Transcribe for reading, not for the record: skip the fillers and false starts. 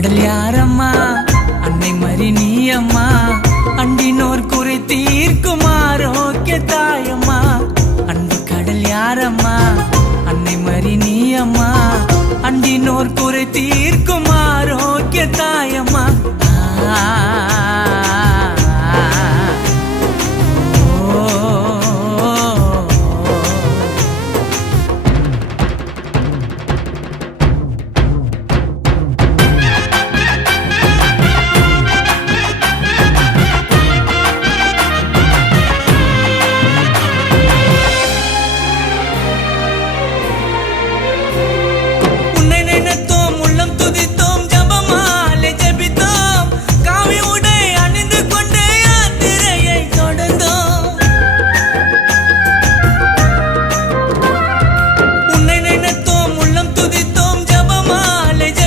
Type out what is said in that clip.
கடல் யாரம்மா அன்னை மறி நீ அம்மா அண்டினோர் குறை தீர்க்கும் ஆரோக்கிய தாயம்மா அன்பு கடல் யாரம்மா அன்னை மறி நீ அம்மா அண்டினோர் குறை தீர்க்கும்